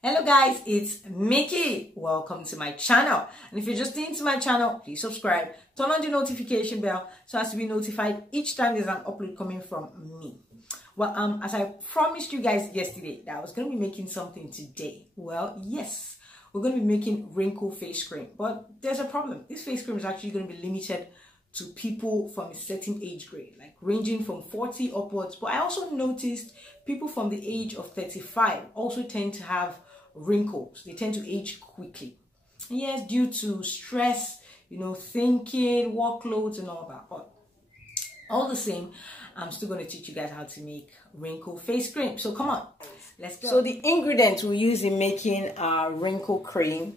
Hello guys, it's Mickey. Welcome to my channel. And if you're just new to my channel, please subscribe, turn on the notification bell so as to be notified each time there's an upload coming from me. Well, as I promised you guys yesterday that I was going to be making something today. Well, yes, we're going to be making wrinkle face cream, but there's a problem. This face cream is actually going to be limited to people from a certain age grade, like ranging from 40 upwards. But I also noticed people from the age of 35 also tend to have wrinkles. They tend to age quickly. Yes, due to stress, thinking, workloads and all that. But all the same, I'm still going to teach you guys how to make wrinkle face cream. So come on, let's go. So the ingredients we use in making our wrinkle cream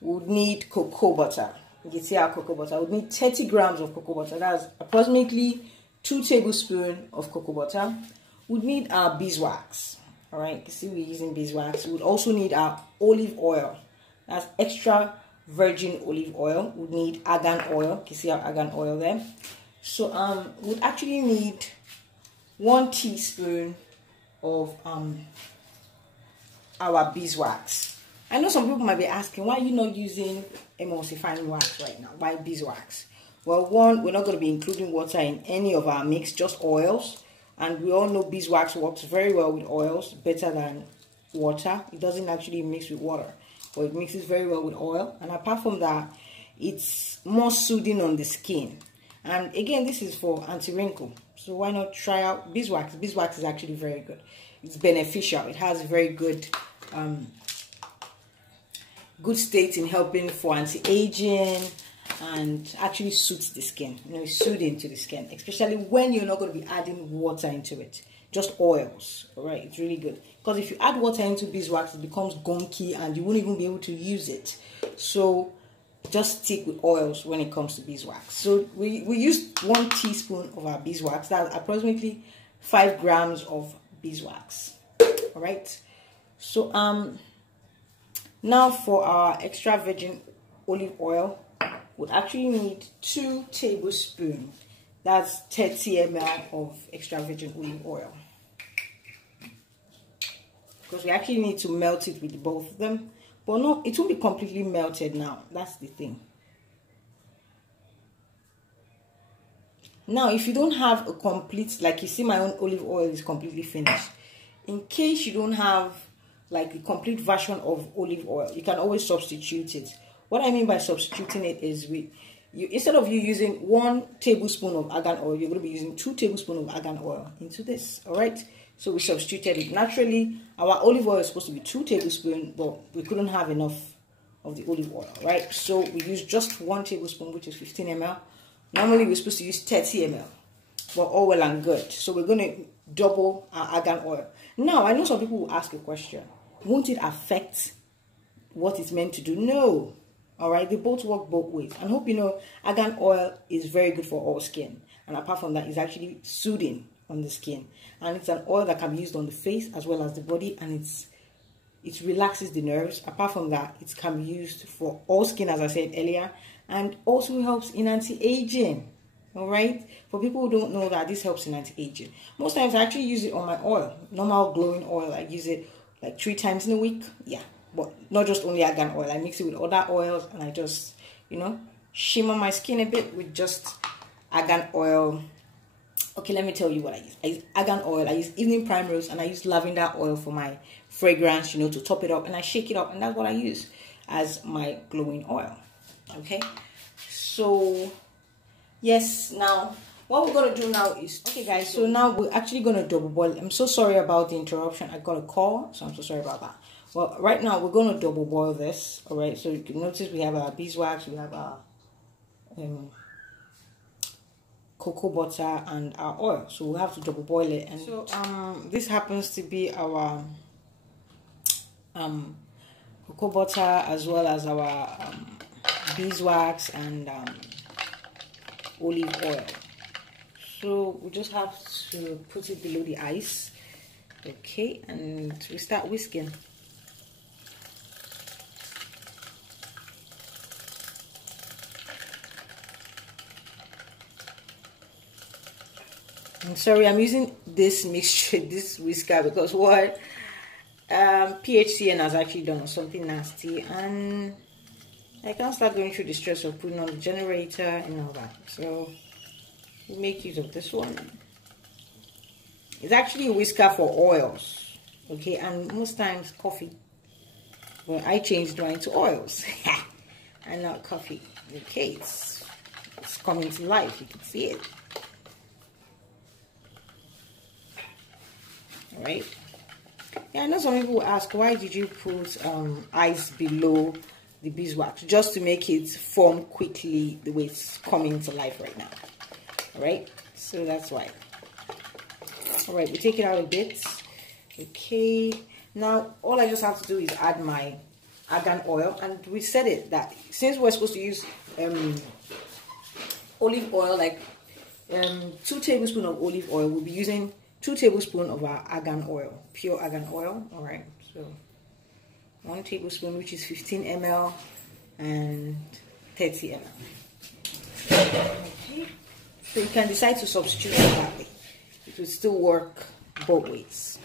would need cocoa butter. You can see our cocoa butter. I would need 30 grams of cocoa butter. That's approximately 2 tablespoons of cocoa butter. We'd need our beeswax. All right, you can see we're using beeswax. We would also need our olive oil. That's extra virgin olive oil. We'd need argan oil. You can see our argan oil there. So we'd actually need 1 teaspoon of our beeswax. I know some people might be asking, why are you not using emulsifying wax right now? Why beeswax? Well, one, we're not going to be including water in any of our mix, just oils. And we all know beeswax works very well with oils, better than water. It doesn't actually mix with water, but it mixes very well with oil. And apart from that, it's more soothing on the skin. And again, this is for anti-wrinkle. So why not try out beeswax? Beeswax is actually very good. It's beneficial. It has very good good state in helping for anti-aging and actually suits the skin. It's soothing to the skin, especially when you're not going to be adding water into it, just oils. All right, it's really good, because if you add water into beeswax, it becomes gunky and you won't even be able to use it. So just stick with oils when it comes to beeswax. So we used 1 teaspoon of our beeswax. That's approximately 5 grams of beeswax. All right, so now for our extra virgin olive oil, we'll actually need 2 tablespoons. That's 30 ml of extra virgin olive oil. Because we actually need to melt it with both of them. But no, it won't be completely melted now. That's the thing. Now, if you don't have a complete, like you see my own olive oil is completely finished. In case you don't have like a complete version of olive oil, you can always substitute it. What I mean by substituting it is instead of you using 1 tablespoon of argan oil, you're going to be using 2 tablespoons of argan oil into this. All right, so we substituted it. Naturally, our olive oil is supposed to be 2 tablespoons, but we couldn't have enough of the olive oil, right? So we used just 1 tablespoon, which is 15 ml. Normally we're supposed to use 30 ml, but all well and good. So we're going to double our argan oil. Now, I know some people will ask a question: won't it affect what it's meant to do? No. All right, they both work both ways. And hope you know, argan oil is very good for all skin. And apart from that, it's actually soothing on the skin. And it's an oil that can be used on the face as well as the body. And it relaxes the nerves. Apart from that, it can be used for all skin, as I said earlier. And also helps in anti-aging. All right, for people who don't know that this helps in anti-aging. Most times I actually use it on my oil, normal glowing oil. I use it like 3 times in a week. Yeah. But not just only argan oil. I mix it with other oils and I just, shimmer my skin a bit with just argan oil. Okay, let me tell you what I use. I use argan oil, I use evening primrose, and I use lavender oil for my fragrance, to top it up. And I shake it up, and that's what I use as my glowing oil. Okay, so yes, now what we're going to do now is, okay guys, so now we're actually going to double boil. I'm so sorry about the interruption. I got a call, so I'm so sorry about that. Well, right now we're going to double boil this. All right, so you can notice we have our beeswax, we have our cocoa butter, and our oil. So we'll have to double boil it. And so this happens to be our cocoa butter as well as our beeswax and olive oil. So we just have to put it below the ice. Okay, and we start whisking. I'm sorry, I'm using this mixture, this whisker, because what PHCN has actually done something nasty, and I can't start going through the stress of putting on the generator and all that. So we'll make use of this one. It's actually a whisker for oils, okay, and most times coffee. Well, I changed mine to oils and not coffee. Okay, it's coming to life. You can see it. All right. Yeah, I know some people will ask, why did you put ice below the beeswax? Just to make it form quickly the way it's coming to life right now. All right, so that's why. All right, we take it out a bit. Okay, now all I just have to do is add my argan oil, and we said it that since we're supposed to use olive oil, like 2 tablespoons of olive oil, we'll be using 2 tablespoons of our argan oil, pure argan oil. All right, so 1 tablespoon, which is 15 ml, and 30 ml. Okay, so you can decide to substitute it that way. It will still work both ways.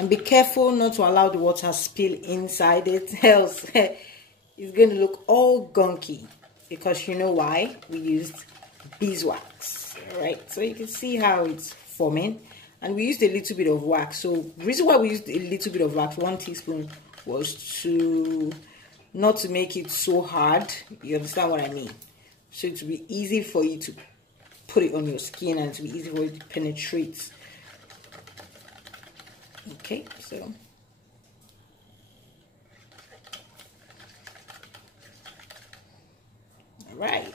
And be careful not to allow the water spill inside it, else it's going to look all gunky, because you know why? We used beeswax. All right, so you can see how it's forming, and we used a little bit of wax. So the reason why we used a little bit of wax, 1 teaspoon, was to not to make it so hard. You understand what I mean? So it will be easy for you to put it on your skin, and it will be easy for you to penetrate. Okay, so all right.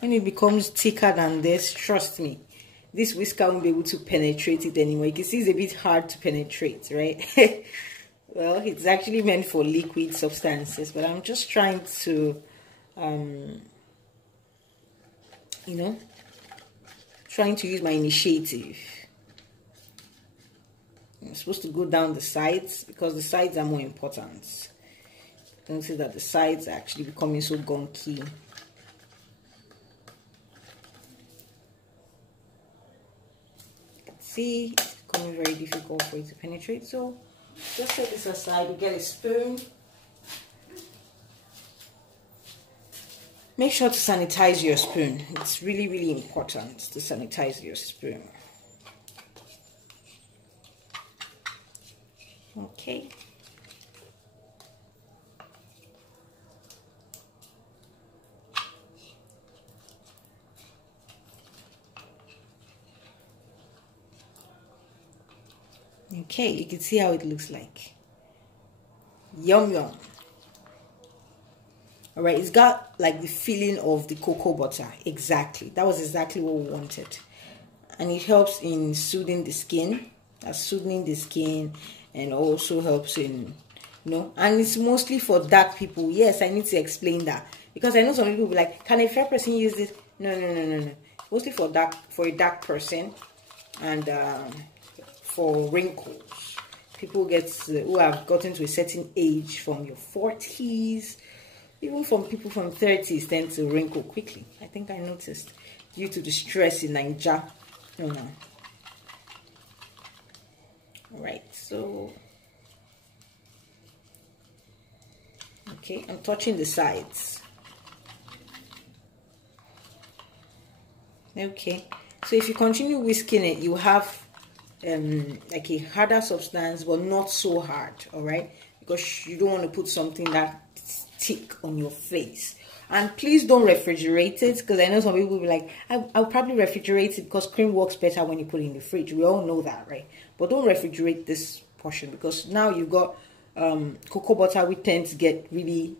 When it becomes thicker than this, trust me, this whisker won't be able to penetrate it anymore. You can see it's a bit hard to penetrate, right? Well, it's actually meant for liquid substances, but I'm just trying to you know, trying to use my initiative. I'm supposed to go down the sides, because the sides are more important. Don't see that the sides are actually becoming so gunky. You can see it's becoming very difficult for it to penetrate. So just set this aside. We get a spoon. Make sure to sanitize your spoon. It's really, really important to sanitize your spoon. Okay. Okay, you can see how it looks like. Yum, yum. All right, it's got like the feeling of the cocoa butter. Exactly, that was exactly what we wanted. And it helps in soothing the skin, and also helps in, you know, and it's mostly for dark people. Yes, I need to explain that, because I know some people will be like, can a fair person use this? No. Mostly for a dark person, and for wrinkles. People who have gotten to a certain age, from your 40s, even from people from 30s, tend to wrinkle quickly. I think I noticed, due to the stress in Nigeria. Alright, so okay, I'm touching the sides. Okay, so if you continue whisking it, you have like a harder substance, but not so hard. All right, because you don't want to put something that's thick on your face. And please don't refrigerate it, because I know some people will be like, I'll probably refrigerate it because cream works better when you put it in the fridge. We all know that, right? But don't refrigerate this portion, because now you've got cocoa butter, which tends to get really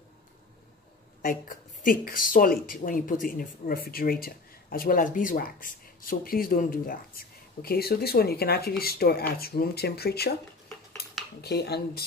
like thick, solid when you put it in the refrigerator, as well as beeswax. So please don't do that. Okay, so this one you can actually store at room temperature. Okay, and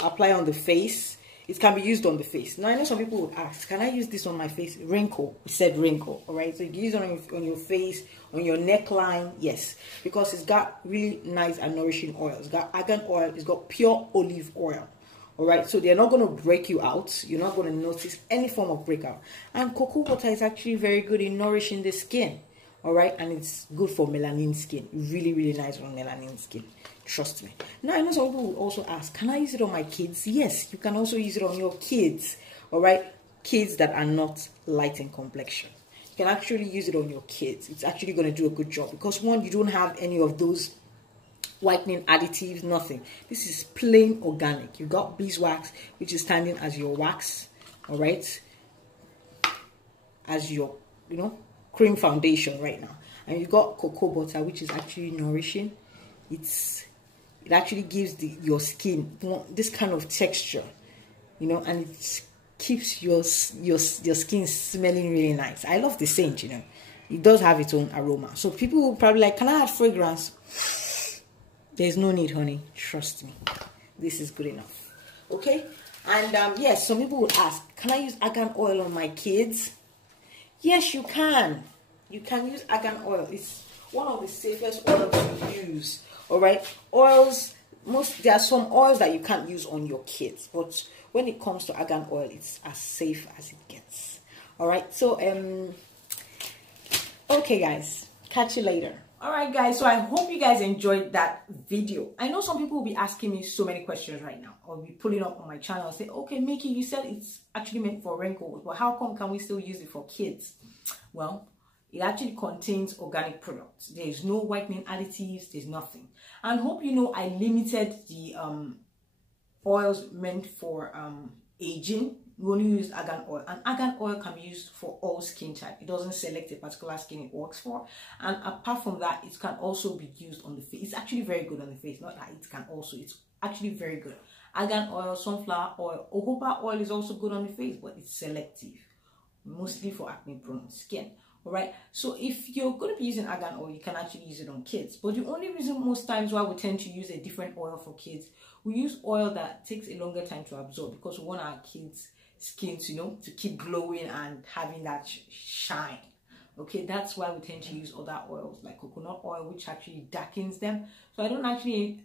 apply on the face. It can be used on the face. Now I know some people would ask, can I use this on my face? Wrinkle, we said wrinkle. All right, so you can use it on your face, on your neckline. Yes, because it's got really nice and nourishing oil. It's got argan oil, it's got pure olive oil. All right, so they're not going to break you out. You're not going to notice any form of breakout. And cocoa butter is actually very good in nourishing the skin. All right, and it's good for melanin skin. Really, really nice on melanin skin. Trust me. Now, I know some people will also ask, can I use it on my kids? Yes, you can also use it on your kids. All right, kids that are not light in complexion. You can actually use it on your kids. It's actually going to do a good job because, one, you don't have any of those whitening additives, nothing. This is plain organic. You got beeswax, which is standing as your wax. All right, as your, cream foundation right now. And you got cocoa butter, which is actually nourishing. It actually gives your skin this kind of texture, and it keeps your skin smelling really nice. I love the scent, it does have its own aroma. So people will probably like, can I add fragrance? There's no need, honey. Trust me, this is good enough. Okay, and yes, some people would ask, can I use argan oil on my kids? Yes, you can. You can use argan oil. It's one of the safest oils to use. All right, oils. There are some oils that you can't use on your kids, but when it comes to argan oil, it's as safe as it gets. All right. So okay, guys. Catch you later. All right, guys. So I hope you guys enjoyed that video. I know some people will be asking me so many questions right now, or be pulling up on my channel and say, okay, Mickey, you said it's actually meant for wrinkles, but how come can we still use it for kids? Well, it actually contains organic products. There is no whitening additives. There's nothing. And hope you know I limited the oils meant for aging. We only use argan oil, and argan oil can be used for all skin type. It doesn't select a particular skin it works for. And apart from that, it can also be used on the face. It's actually very good on the face. Not that it can also. It's actually very good. Argan oil, sunflower oil, jojoba oil is also good on the face, but it's selective, mostly for acne-prone skin. All right, so if you're going to be using argan oil, you can actually use it on kids. But the only reason most times why we tend to use a different oil for kids, we use oil that takes a longer time to absorb because we want our kids' skin to keep glowing and having that shine. Okay, that's why we tend to use other oils like coconut oil, which actually darkens them. So I don't actually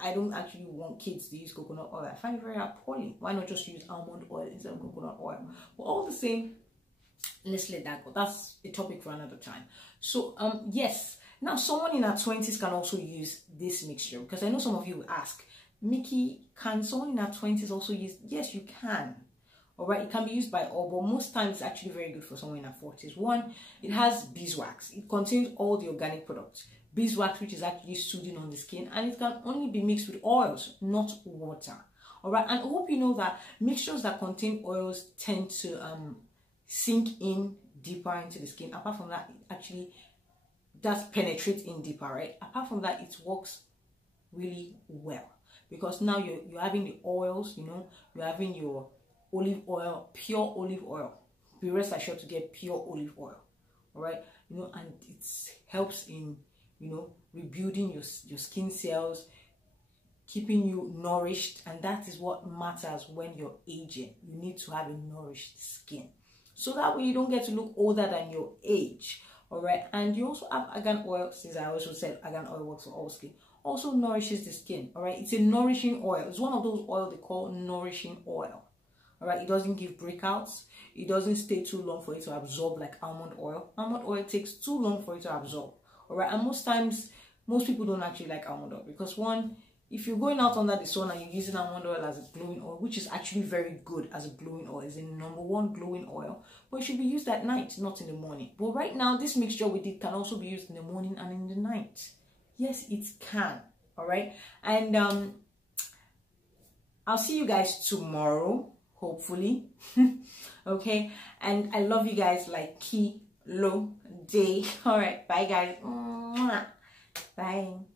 want kids to use coconut oil. I find it very appalling. Why not just use almond oil instead of coconut oil? But all the same, let's let that go. That's a topic for another time. So yes, now someone in her 20s can also use this mixture, because I know some of you will ask, Mickey, can someone in her 20s also use? Yes, you can. All right, it can be used by all, but most times it's actually very good for someone in her 40s. One, it has beeswax. It contains all the organic products. Beeswax, which is actually soothing on the skin, and it can only be mixed with oils, not water. All right, and I hope you know that mixtures that contain oils tend to sink in deeper into the skin. Apart from that, it actually does penetrate in deeper, right? Apart from that, it works really well because now you're having the oils, you're having your olive oil, pure olive oil. Be rest assured to get pure olive oil. All right, and it helps in rebuilding your skin cells, keeping you nourished, and that is what matters when you're aging. You need to have a nourished skin, so that way you don't get to look older than your age. All right, and you also have argan oil, since I also said argan oil works for all skin, also nourishes the skin. All right, it's a nourishing oil. It's one of those oils they call nourishing oil. All right, it doesn't give breakouts. It doesn't stay too long for it to absorb like almond oil. Almond oil takes too long for it to absorb. All right, and most people don't actually like almond oil because, one, if you're going out under the sun and you're using almond oil as a glowing oil, which is actually very good as a glowing oil, is the #1 glowing oil, but it should be used at night, not in the morning. But right now, this mixture we did can also be used in the morning and in the night. Yes, it can. All right, and I'll see you guys tomorrow, hopefully. Okay, and I love you guys like key, low, day. All right, bye guys. Bye.